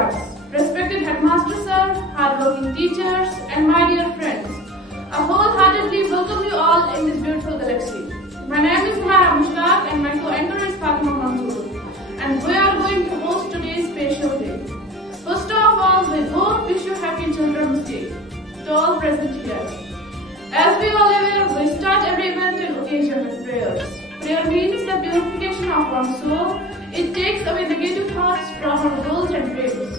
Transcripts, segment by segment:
regards, respected headmaster sir, hardworking teachers, and my dear friends. I wholeheartedly welcome you all in this beautiful galaxy. My name is Humara Mushtaq and my co-anchor is Fatima Manzoor, and we are going to host today's special day. First of all, we both wish you happy Children's Day to all present here. As we all aware, we start every event and occasion with prayers. Prayer means the purification of one's soul. It takes away negative thoughts from our goals and dreams.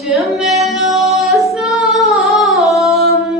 Shimelo som,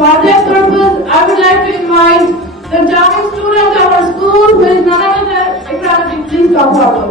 For that purpose, I would like to invite the charming student of our school, who is none other than Ikrami. Please come forward.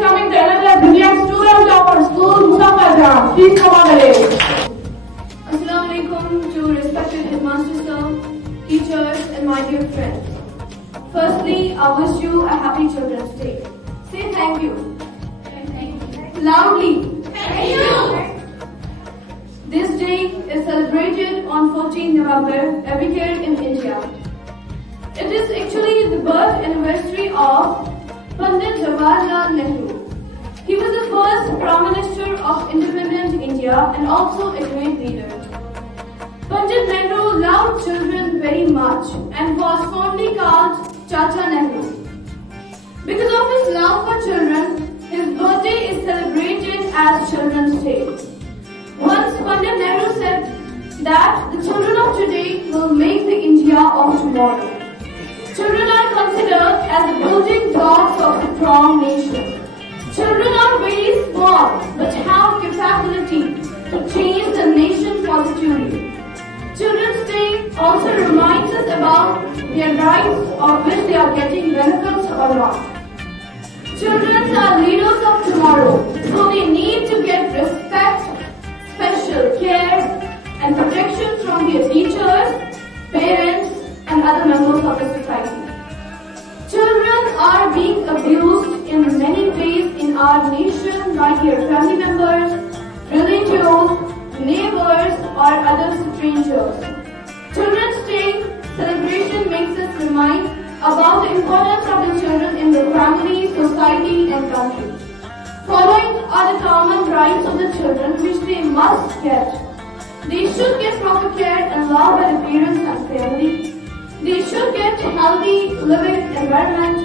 Coming to another brilliant student of our school, Mustafa Jan. Please come on the stage. Assalamu alaikum to respected headmaster sir, teachers and my dear friends. Firstly, I wish you a happy Children's Day. Say thank you loudly. Thank you. This day is celebrated on 14 November every year in India. It is actually the birth anniversary of Pandit Jawaharlal Nehru. He was the first Prime Minister of independent India and also a great leader. Pandit Nehru loved children very much and was fondly called Chacha Nehru. Because of his love for children, his birthday is celebrated as Children's Day. Once Pandit Nehru said that the children of today will make the India of tomorrow. Children are considered as the building blocks of a strong nation. Children are very small but have capability to change the nation positively. Children's Day also reminds us about their rights of which they are getting benefits or not. Children are leaders of tomorrow, so they need to get respect, special care and protection from their teachers, parents and other members of the society. Children are being abused in many ways in our nation by their family members, relatives, neighbors or other strangers. Children's Day celebration makes us remind about the importance of the children in the family, society and country. Following are the common rights of the children which they must get. They should get proper care and love by the parents and family. They should get healthy living environment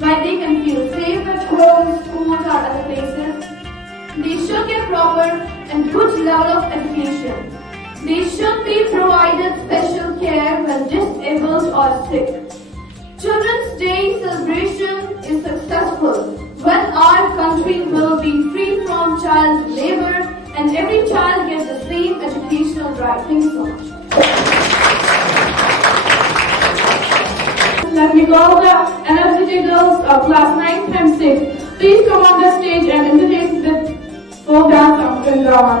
where they can feel safe at home, schools or other places. They should get proper and good level of education. They should be provided special care when disabled or sick. Children's Day celebration is successful when our country will be free from child labor and every child gets the same educational right. Thank you so much. Let me call the energetic girls of class 9th and 6th. Please come on the stage and entertain with folk dance of Vrindavan.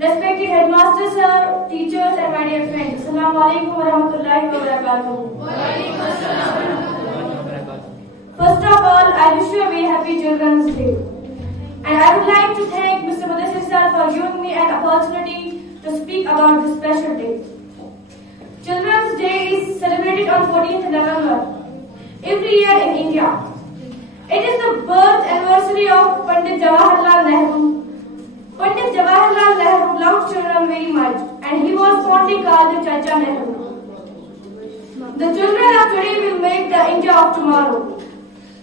Respected headmaster sir, teachers and my dear friends, Assalamu alaikum wa rahmatullahi wa barakatuh. First of all, I wish you a very happy Children's Day. And I would like to thank Mr. Mudassir sir for giving me an opportunity to speak about this special day. Children's Day is celebrated on 14th November every year in India. It is the birth anniversary of Pandit Jawaharlal Nehru. Pandit Jawaharlal Nehru loved children very much and he was fondly called the Chacha Nehru. The children of today will make the India of tomorrow.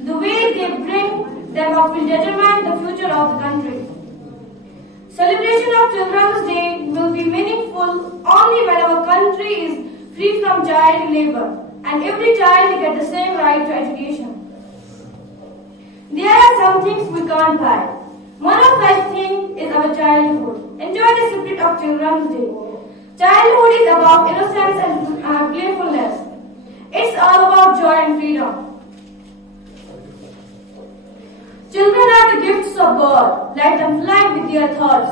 The way they bring them up will determine the future of the country. Celebration of Children's Day will be meaningful only when our country is free from child labor and every child gets the same right to education. There are some things we can't buy. One of such things is our childhood. Enjoy the spirit of Children's Day. Childhood is about innocence and playfulness. It's all about joy and freedom. Children are the gifts of God. Let them fly with their thoughts.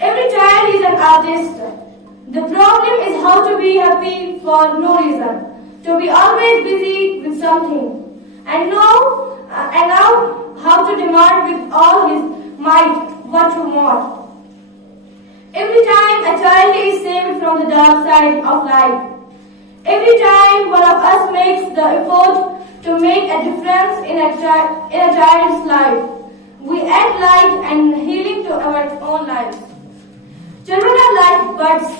Every child is an artist. The problem is how to be happy for no reason, to be always busy with something, and now how to demand with all his might what you want. Every time a child is saved from the dark side of life, every time one of us makes the effort to make a difference in a child's life, we add light and healing to our own lives. Children are like buds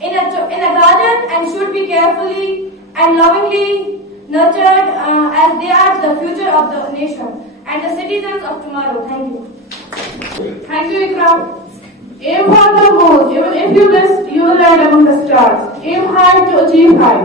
in a garden and should be carefully and lovingly nurtured as they are the future of the nation and the citizens of tomorrow. Thank you. Thank you, Ikram. Aim for the moon. Even if you miss, you will land among the stars. Aim high to achieve high.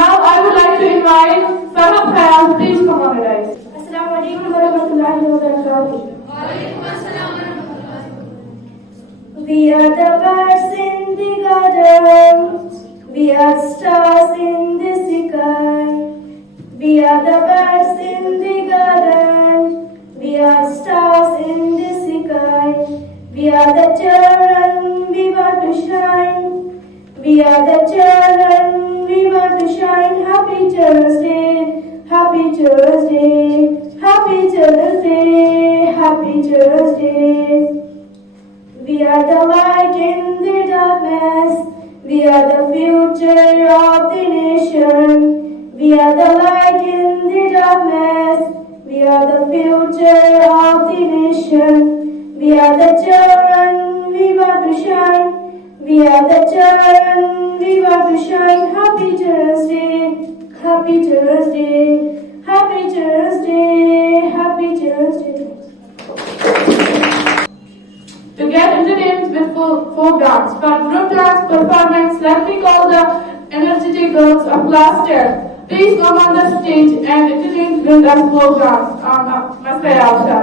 Now I would like to invite Farhad Fayaz. Please come on, guys. Assalamu alaikum warahmatullahi wabarakatuh. We are the birds in the garden. We are stars in the sky. We are the birds in the garden. We are stars in the sky. We are the children, we want to shine. We are the children, we want to shine. Happy Children's Day, Happy Children's Day, Happy Children's Day, Happy Children's Day. We are the light in the darkness. We are the future of the nation. We are the light in the darkness. We are the future of the nation. We are the children, we want to shine. We are the children, we want to shine. Happy Children's Day, Happy Children's Day, Happy Children's Day, Happy Children's Day. To get entertained with folk dance, for group dance performance, let me call the energetic girls of class 10. Please come on the stage and entertain with us folk dance on Masaya Avshara.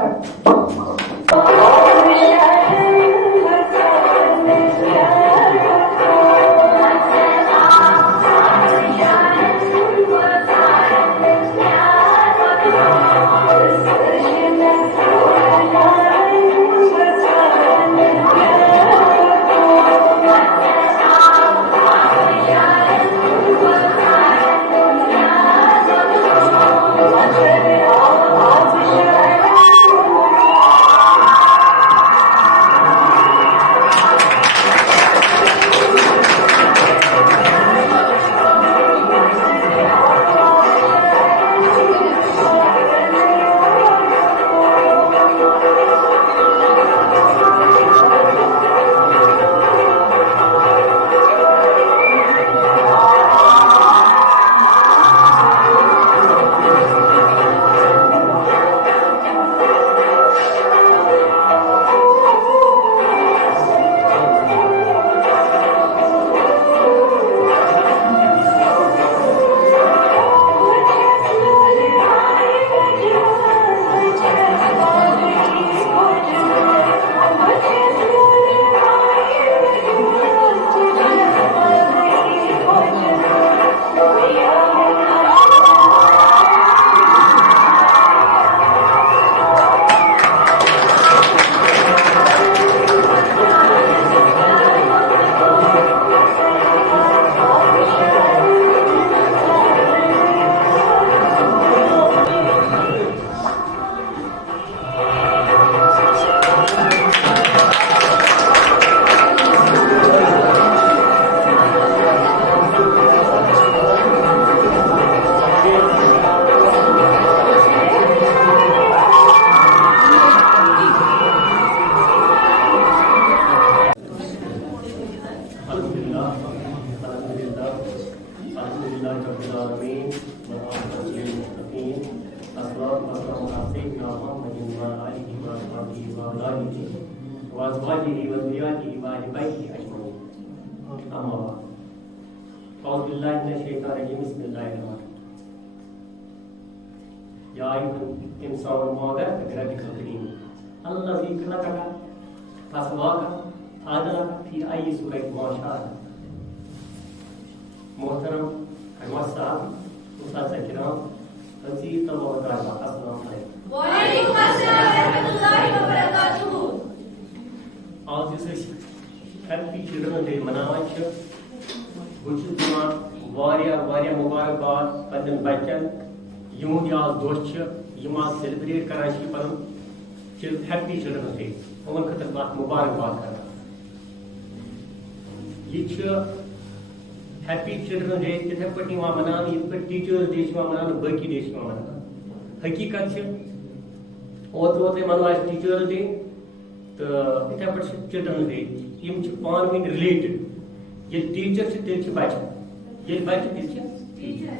العالمين والعاقبة للمتقين الصلاة والسلام على سيدنا محمد وعلى آله وصحبه وأولاده وأزواجه وذرياته وأهل بيته أجمعين. أما بعد أعوذ بالله من الشيطان الرجيم بسم الله الرحمن الرحيم. يا أيها الإنسان ما غرك بربك الكريم الذي خلقك فسواك عدلك في أي سورة ما شاء. محترم حکمت صاحب استاد کرام عزیز طلباء و طالبات السلام علیکم. وعلیکم السلام ورحمۃ اللہ وبرکاتہ. آج یُس أسۍ ہیپی چلڈرن ڈے مناوان چھِ بہٕ چھُس دِوان واریاہ واریاہ مُبارکباد پننٮ۪ن بچن یِہُنٛد یہِ آز دۄہ چھُ یِم آز سیلبریٹ کران چھِ پنُن ہیپی چلڈرن ڈے یِمن خٲطرٕ بہٕ اکھ مُبارکباد کران. یہِ چھُ ہیپی چلڈرن ڈے تِتھے پٲٹھۍ یِوان مناونہٕ یِتھ پٲٹھۍ ٹیٖچٲرٕس ڈے چھُ یِوان مناونہٕ باقٕے ڈے چھِ یِوان مناونہٕ. حقیٖقت چھِ اوترٕ منوو اَسہِ ٹیٖچٲرٕس ڈے تہٕ یِتھے پٲٹھۍ چھُ چلڈرن ڈے. یِم چھِ پانہٕ ؤنۍ رِلیٹِڈ. ییٚلہِ ٹیٖچر چھِ تیٚلہِ چھِ بچہِ ییٚلہِ بچہِ تیٚلہِ چھِ ٹیٖچر.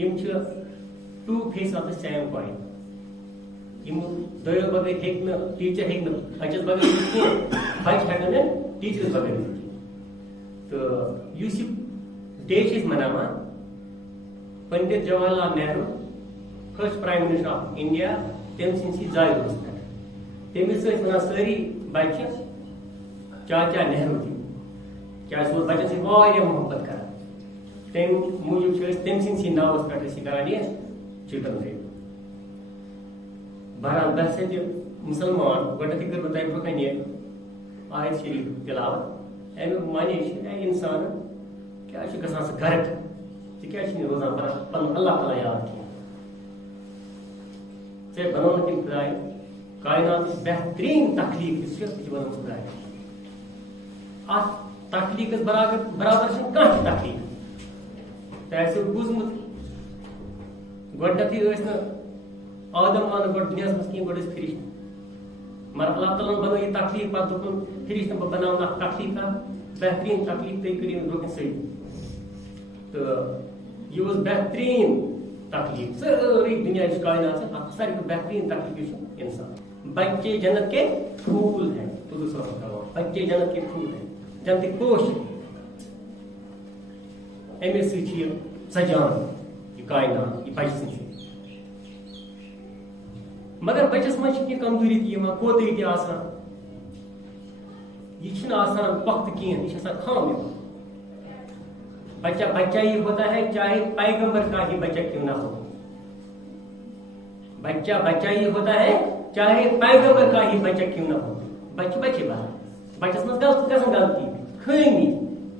یِم چھِ two face of the same coin. یِم دۄیو بغٲر ہیٚکہِ نہٕ ٹیٖچر ہیٚکہِ نہٕ بچس بغٲر کینٛہہ بچہِ ہٮ۪کن نہٕ ٹیٖچرس بغٲر کینٛہہ. تہٕ یُس یہِ ڈے چھِ أسۍ مناوان Pandit Jawahar Lal Nehru first prime minister of India تٔمۍ سٕنٛدۍ زایہِ دۄہس پٮ۪ٹھ. تٔمِس ٲسۍ وَنان سٲری بچہِ چاچا نہروٗ تہِ کیٛازِ سُہ اوس بچن سۭتۍ واریاہ محبت کران. تَمہِ موٗجوٗب چھِ أسۍ تٔمۍ سٕنٛدۍ ناوس پٮ۪ٹھ أسۍ یہِ کران یہِ چلڈرن ڈے. بہرحال بہٕ ہسا تہِ مُسلمان گۄڈٕنٮ۪تھٕے کٔر بہٕ تۄہہِ برونٛہہ کَنہِ یہِ آیت شریٖف تِلاوت. اَمیُک معنے چھُ اے اِنسان کیٛازِ چھُ گژھان ژٕ غرق ژٕ کیٛازِ چھُنہٕ روزان پنُن اللہ تعالیٰ یاد کینٛہہ. ژےٚ بنوونہٕ تٔمۍ خداے کایناتٕچ بہتریٖن تخلیٖق یُس چھُ سُہ چھُ بنومُت خداے. اتھ تخلیٖقس برابر چھُنہٕ کانٛہہ تہِ تخلیٖق. تۄہہِ آسیو بوٗزمُت گۄڈٕنٮ۪تھٕے ٲسۍ نہٕ آدم آو نہٕ گۄڈٕ دُنیاہس منٛز کِہیٖنۍ گۄڈٕ ٲسۍ فرشتہٕ. مگر اللہ تعالیٰ ہن بنٲو یہِ تخلیٖق پتہٕ دوٚپُن فرشتن بہٕ بناوَن اکھ تخلیٖق اکھ بہتریٖن تخلیٖق تُہۍ کٔرِو برونٛہہ کَنہِ سٲری. تہٕ یہِ اوس بہتریٖن تخلیٖق سٲرٕے دُنیاہٕچ کاینات چھِ اَتھ ساروی کھۄتہٕ بہتریٖن تخلیٖق یُس چھُ اِنسان. بچے جنت کے پھوٗل ہیں اردو صاحب بچے جنت کے پھوٗل ہیں جنتٕکۍ پوش اَمے سۭتۍ چھِ یہِ سجان یہِ کاینات یہِ بچہِ سٕنٛدۍ سۭتۍ. مگر بچس منٛز چھِ کینٛہہ کمزوری تہِ یِوان کوتری تہِ آسان. یہ چھُنہٕ آسان پختہٕ کینٛہہ یہِ چھِ آسان خام یِوان. بچہ بچہ ہی ہوتا ہے چاہے پیغمبر کا ہی بچہ کیوں نہ ہو. بچہ بچہ ہی ہوتا ہے چاہے پیغمبر کا ہی بچہ کیوں نہ ہو. بچہ بچے باہر بچس منٛز گژھان غلطی خٲمی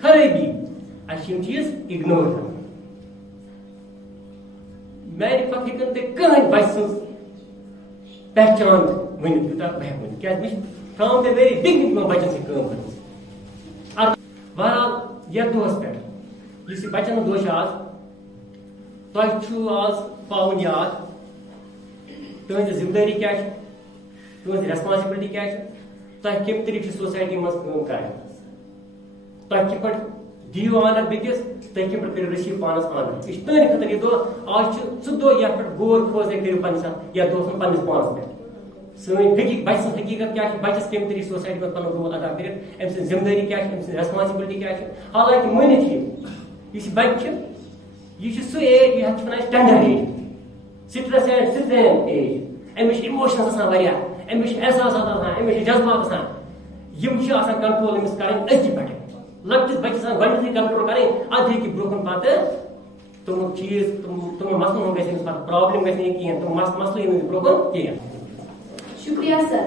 خرٲبی اَسہِ چھِ یِم چیٖز اِگنور کران. میانہِ کھۄتہٕ ہیٚکن تُہۍ کٕہٕنۍ بچہِ سٕنٛز پہچان ؤنِتھ یوٗتاہ بہٕ ہٮ۪کہٕ ؤنِتھ کیٛازِ مےٚ چھِ فرام دَ ویری بِگنِنٛگ تِمن بچن سۭتۍ کٲم کٔرمٕژ. بہرحال یتھ دۄہس پٮ۪ٹھ یُس یہِ بچن ہُنٛد دۄہ چھُ آز تۄہہِ چھُو آز پاوُن یاد تُہنٛزِ ذمہٕ دٲری کیٛاہ چھِ تُہنٛز ریسپانسبلٹی کیٛاہ چھِ تۄہہِ کمہِ طریٖقہٕ چھِ سوسایٹی منٛز کٲم کرٕنۍ. تۄہہِ کِتھ پٲٹھۍ دِیِو آنر بیٚکِس تُہۍ کِتھ پٲٹھۍ کٔرِو رٔسیٖو پانس آنر. یہِ چھُ تُہنٛدِ خٲطرٕ یہِ دۄہ آز چھُ سُہ دۄہ یتھ پٮ۪ٹھ غور کھوژے کٔرِو پننِس یتھ دۄہس منٛز پننِس پانس پٮ۪ٹھ. سٲنۍ بچہِ سٕنٛز حقیٖقت کیٛاہ چھِ بچس کمہِ طریٖقہٕ سوسایٹی منٛز پنُن رول ادا کٔرِتھ أمۍ سٕنٛز ذمہٕ دٲری کیٛاہ چھِ أمۍ سٕنٛز ریسپانسبلٹی کیٛاہ چھِ. حالانکہِ مٲنِتھ یہِ یُس یہِ بچہِ چھُ یہِ چھُ سُہ ایج یتھ چھِ ونان أسۍ tender age stress and strain age. أمِس چھِ اِموشنٕز آسان واریاہ أمِس چھِ احساسات آسان أمِس چھِ جذبات آسان. یِم چھِ آسان کنٹرول أمِس کرٕنۍ أزکہِ پٮ۪ٹھٕ. لۄکٹِس بچس آسان گۄڈنیتھٕے کنٹرول کرٕنۍ ادٕ ہیٚکہِ برونٛہہ کُن پتہٕ تِم چیٖز تِمن مسلن ہُنٛد گژھِ أمِس پتہٕ پرابلم گژھِ نہٕ کِہینۍ تِم مسلہٕ یِن نہٕ برونٛہہ کُن کِہینۍ. شکریہ سر.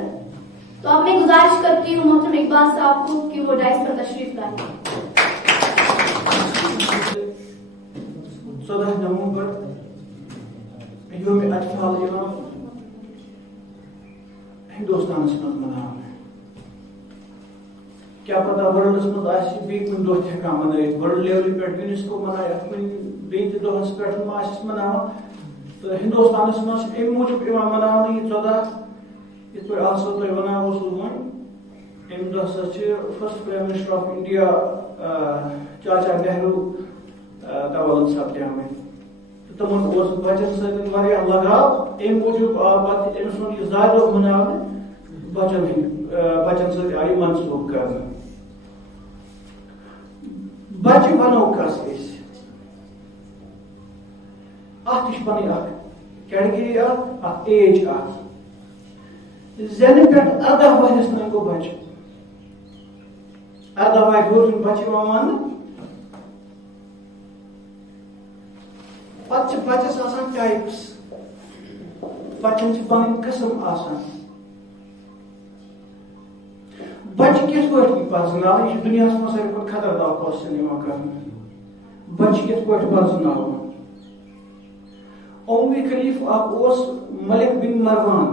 تو اب میں گزارش کرتی ہوں محترم اقبال صاحب کو کہ وہ ڈائس پر تشریف لائیں. 14 نومبر یوم اطفال یوان ہندوستانس منٛز مناونہٕ. کیٛاہ پتہ ورلڈس منٛز آسہِ بیٚیہِ کُنہِ دۄہ تہِ ہٮ۪کان منٲوِتھ ورلڈ لیولہِ پٮ۪ٹھ یونیسکو منایہِ اَتھ کُنہِ بیٚیہِ تہِ دۄہس پٮ۪ٹھ ما آسہِ مناوان تہٕ ہندوستانس منٛز چھِ اَمہِ موٗجوٗب یِوان مناونہٕ یہِ 14 یِتھ پٲٹھۍ آسو تۄہہِ ونان اوسُس وۄنۍ اَمہِ دۄہ ہسا چھِ first prime minister of India چاچا نہروٗ تولد سپدے ہمیں تمن بچن ستن لگاؤ ام موجود پہ ام سن یہ زا دہ منانے بچن ست آئی منسوخ کرنا بچہ ونو کس ات پن کیٹگری ایج زین پہ 18 ورس تین گو بچہ 18 ور ہور بچہ مان پتہ بچس آسان ٹائپس بچن پن قسم آسان بچہ کت پہ پزنا یہ دنیا من ساروی کھت خطرناک کوسچن کر بچہ کت پہ پزنا امی خلیف اس ملک بن مروان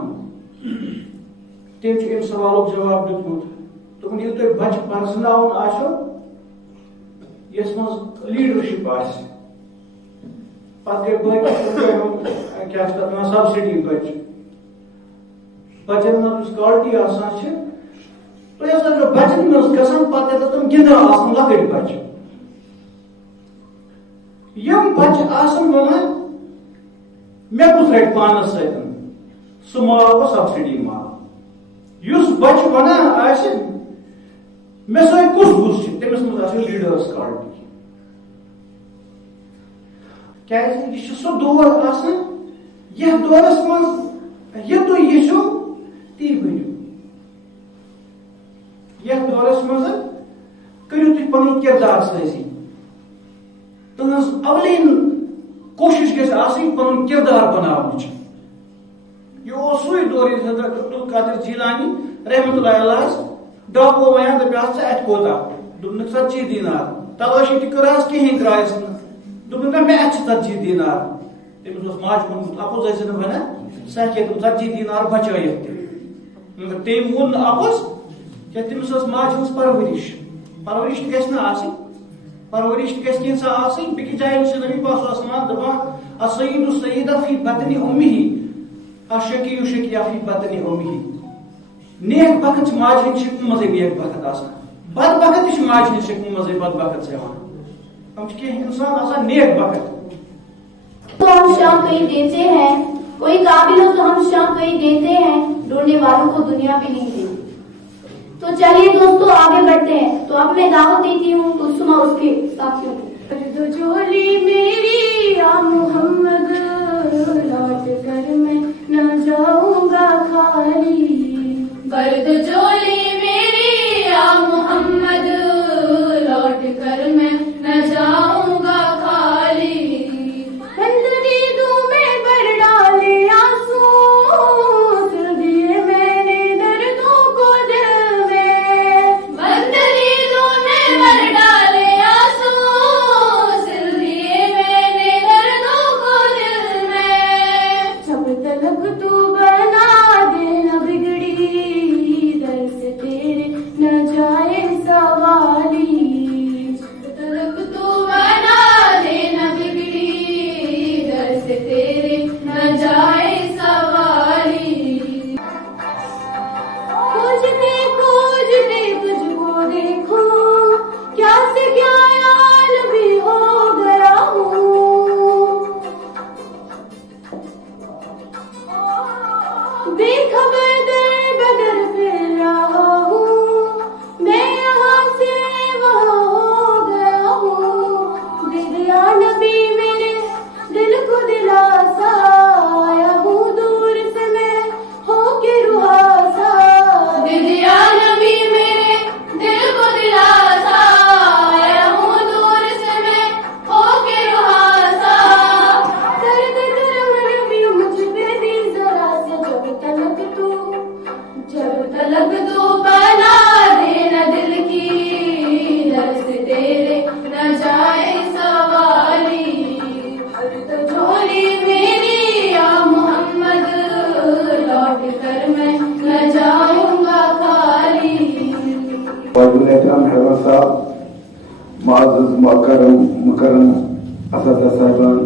تم ام سوالک جواب دیتمت دن یل تھی بچہ پزنا آسو یس من لیڈرشپ آ پتہ گئی باقی کیا سبسڈی بچن من کالٹی آسان تھی ہسا بچن مز گھان پتہ تم گندان آسان لکٹ بچہ یم بچہ آسان ونان مے کس رٹ پانس ست سہ مال گو سبسڈی مال اس بچہ ونان آہ مے سی کس گز تمس مز لیڈرس کالٹی یہ سہ دور آسان یہ دورس من یہ تھی یژھو تی ونو یہ دورس مز کرو تھی پن کردار سازی تہذ اولین کوشش گھس آسن پن کردار بناونچ یہ سوئی دور حضرت عبدالقادر جیلانی رحمۃ اللہ علیہ ڈاکو ویان دپاس ات کوتا دپنک 40 دینار تلاشی تہ کراس کہین درائس دپن مے ات 40 دینار تمس ماج وونمت اپوز ٲسۍ نہٕ ونان سہ ہیٚکہِ تم 40 دینار بچٲیِتھ تہِ مگر تٔمۍ ووٚن نہٕ اپوز کیا تمس ماج ہز پرورش تہ گژھِ نہٕ آسٕنۍ پرورش تہ گژھِ کینٛژھا آسٕنۍ بیٚکِس جایہِ چھِ نبی پاک صلی اللہ علیہ وسلم دپان السید السید فی بطن امه الشقی شقی فی بطن امه نیک بخت چھ ماج ہٕنٛدِ شکمہٕ منٛزٕے نیک بخت آسان بد بخت تہ چھ ماج ہٕنٛدِ شکمہٕ منٛزٕے بد بخت زیوان ہم چھ کینٛہہ انسان آسان نیک بخت تو ہم شام کہیں دیتے ہیں کوئی قابل ہو تو ہم شام کہیں دیتے ہیں ڈھونڈنے والوں کو دنیا پہ نہیں دیتے تو چلیے دوستو آگے بڑھتے ہیں تو اب میں دعوت دیتی ہوں کلثومہ اس کے ساتھیوں کو برد جولی میری یا محمد لوٹ کر میں نہ جاؤں گا خالی برد جولی میری یا محمد لوٹ کر میں نہ جاؤں گا خالی معزز مکرم اساتذہ صاحبان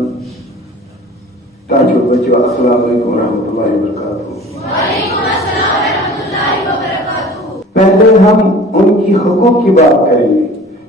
تاجو بچو السلام علیکم ورحمۃ اللہ وبرکاتہ. وعلیکم السلام ورحمۃ اللہ وبرکاتہ. پہلے ہم ان کی حقوق کی بات کریں گے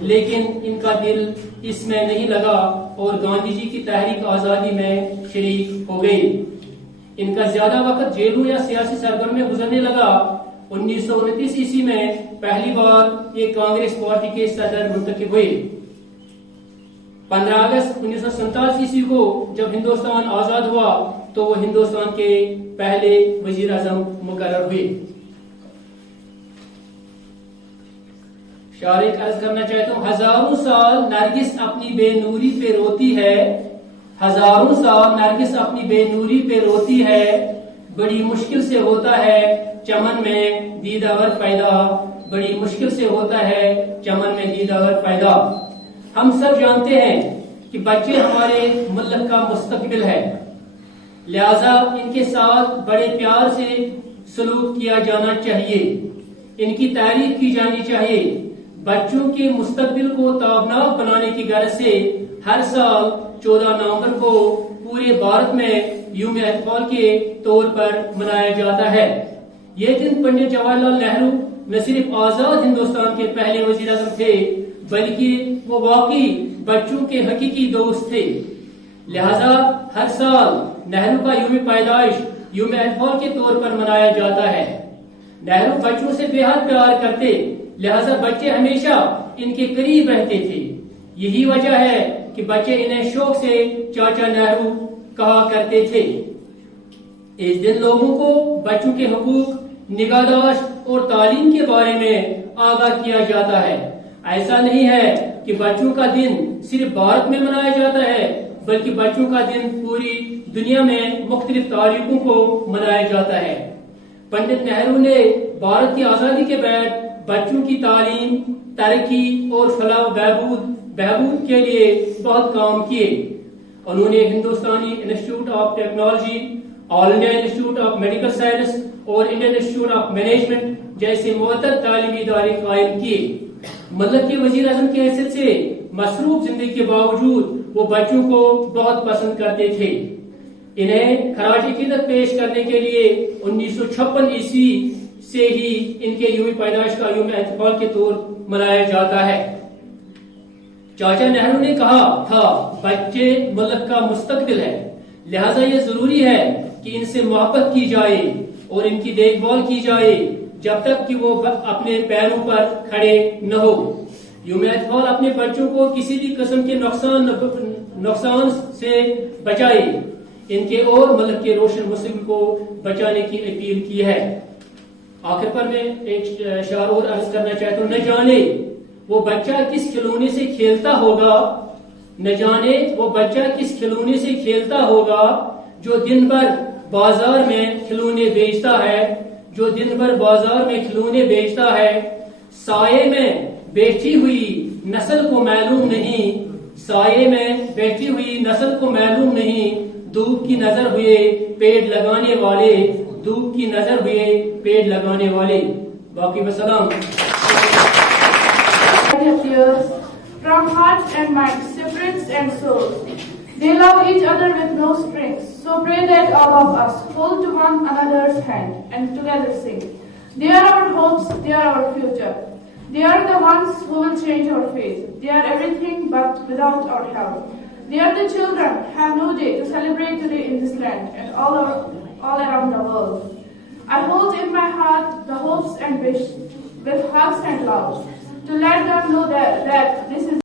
لیکن ان کا دل اس میں نہیں لگا اور گاندھی جی کی تحریک آزادی میں شریک ہو گئی. ان کا زیادہ وقت جیلوں یا سیاسی سرگرم میں گزرنے لگا. 1929 عیسوی میں پہلی بار یہ کانگریس پارٹی کے صدر منتخب ہوئے. 15 اگست 1947 عیسوی کو جب ہندوستان آزاد ہوا تو وہ ہندوستان کے پہلے وزیر اعظم مقرر ہوئے. شارق عرض کرنا چاہتا ہوں، ہزاروں سال نرگس اپنی بے نوری پہ روتی ہے، ہزاروں سال نرگس اپنی بے نوری پہ روتی ہے، بڑی مشکل سے ہوتا ہے چمن میں دیداور پیدا، بڑی مشکل سے ہوتا ہے چمن میں دیداور پیدا. ہم سب جانتے ہیں کہ بچے ہمارے ملک کا مستقبل ہے، لہذا ان کے ساتھ بڑے پیار سے سلوک کیا جانا چاہیے، ان کی تعریف کی جانی چاہیے. بچوں کے مستقبل کو تابناک بنانے کی غرض سے ہر سال 14 نومبر کو پورے بھارت میں یوم اطفال کے طور پر منایا جاتا ہے. یہ دن پنڈت جواہر لال نہرو نہ صرف آزاد ہندوستان کے پہلے وزیر اعظم تھے بلکہ وہ واقعی بچوں کے حقیقی دوست تھے. لہذا ہر سال نہرو کا یوم پیدائش یوم اطفال کے طور پر منایا جاتا ہے. نہرو بچوں سے بے حد پیار کرتے، لہذا بچے ہمیشہ ان کے قریب رہتے تھے. یہی وجہ ہے کہ بچے انہیں شوق سے چاچا نہرو کہا کرتے تھے. اس دن لوگوں کو بچوں کے حقوق، نگہداشت اور تعلیم کے بارے میں آگاہ کیا جاتا ہے. ایسا نہیں ہے کہ بچوں کا دن صرف بھارت میں منایا جاتا ہے بلکہ بچوں کا دن پوری دنیا میں مختلف تاریخوں کو منایا جاتا ہے. پنڈت نہرو نے بھارت کی آزادی کے بعد بچوں کی تعلیم، ترقی اور فلاح و بہبود کے لیے بہت کام کیے. انہوں نے ہندوستانی institute of technology, all India institute of medical science اور انڈین انسٹیٹیوٹ آف مینجمنٹ جیسے معتبر تعلیمی ادارے قائم کیے. ملک کے وزیر اعظم کی حیثیت سے مصروف زندگی کے باوجود وہ بچوں کو بہت پسند کرتے تھے. انہیں خراج عقیدت پیش کرنے کے لیے 1956 عیسوی سے ہی ان کے یوم پیدائش کا یوم اطفال کے طور منایا جاتا ہے. چاچا نہرو نے کہا تھا بچے ملک کا مستقبل ہے، لہذا یہ ضروری ہے کہ ان سے محبت کی جائے اور ان کی دیکھ بھال کی جائے جب تک کہ وہ اپنے پیروں پر کھڑے نہ ہو. یوم اطفال اپنے بچوں کو کسی بھی قسم کے نقصان سے بچائے، ان کے اور ملک کے روشن مستقبل کو بچانے کی اپیل کی ہے. آخر پر میں ایک اشعار اور عرض کرنا چاہتا ہوں، نہ جانے وہ بچہ کس کھلونے سے کھیلتا ہوگا، نہ جانے وہ بچہ کس کھلونے سے کھیلتا ہوگا جو دن بھر بازار میں کھلونے بیچتا ہے، جو دن بھر بازار میں کھلونے بیچتا ہے. سائے میں بیٹھی ہوئی نسل کو معلوم نہیں، سائے میں بیٹھی ہوئی نسل کو معلوم نہیں، دھوپ کی نظر ہوئے پیڑ لگانے والے، دھوپ کی نظر ہوئے پیڑ لگانے والے. باقی وسلام. From hearts and minds, spirits and souls. They love each other with no strings. So pray that all of us hold to one another's hand and together sing. They are our hopes, they are our future. They are the ones who will change our fate. They are everything but without our help. They are the children, have no day to celebrate today in this land and all around the world. I hold in my heart the hopes and wish with hugs and love to let them know that this is